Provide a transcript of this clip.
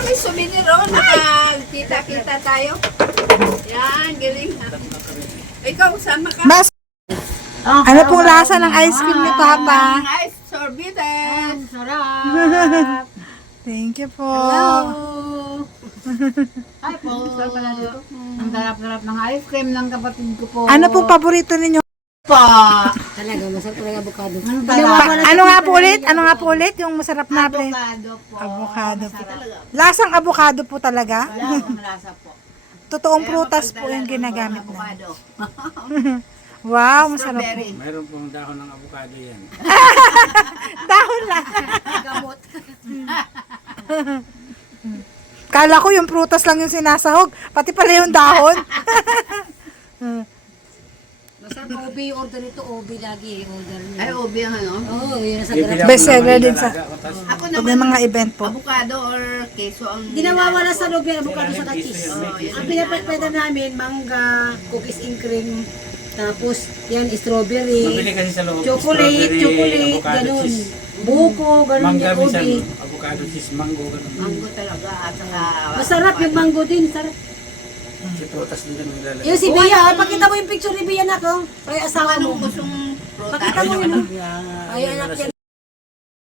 may souvenir oh. Nakakita-kita tayo. Yan, galing ha. Ikaw, sama ka. Mas, ano pong lasa ng ice cream ni Papa? Nice sorbitan. Sarap. Thank you po. Hello. Hi po. Ang sarap-sarap ng ice cream ng kapatid ko po. Ano pong paborito ninyo? pa? Talaga, masarap talaga avocado. Ano nga po ulit? Ano nga po ulit? Yung masarap na play? Avocado po. Avocado po. Lasang avocado po talaga? Ang lasa po. Totoong prutas po yung ginagamit na. Avocado. Wow, masarap po. Strawberry. Mayroon pong dahon ng avocado yan. Dahon lang. Gamot. Kala ko yung prutas lang yung sinasahog. Pati pala yung dahon. Masarap OB yung order nito. OB lagi order niya. Ay, obi ang ano. Oo, yun nasa Bibili garap. Best ako ng seller din dalaga, sa- tapos Ako Pag naman, may mga event po. avocado or keso ang Di nawawala sa loob yung avocado sa Kiso cheese. yan, may kiso Ang yan. pinapagpwede namin, mangga, cookies and cream, tapos yan, strawberry, Mabili kasi sa loob. chocolate, strawberry, avocado ganun. cheese. Buko, ganun Mangga yung minsan, OB. avocado cheese, mango, ganun. mango talaga at saka Masarap yung mango din, sarap. Si prutas din yung nilalagay. Yung si Bia, pakita mo yung picture ni Bia na ko. Ay, Kung asawa anong mo. gustong prutas. Pakita mo yun. Yan, Ay, anak yan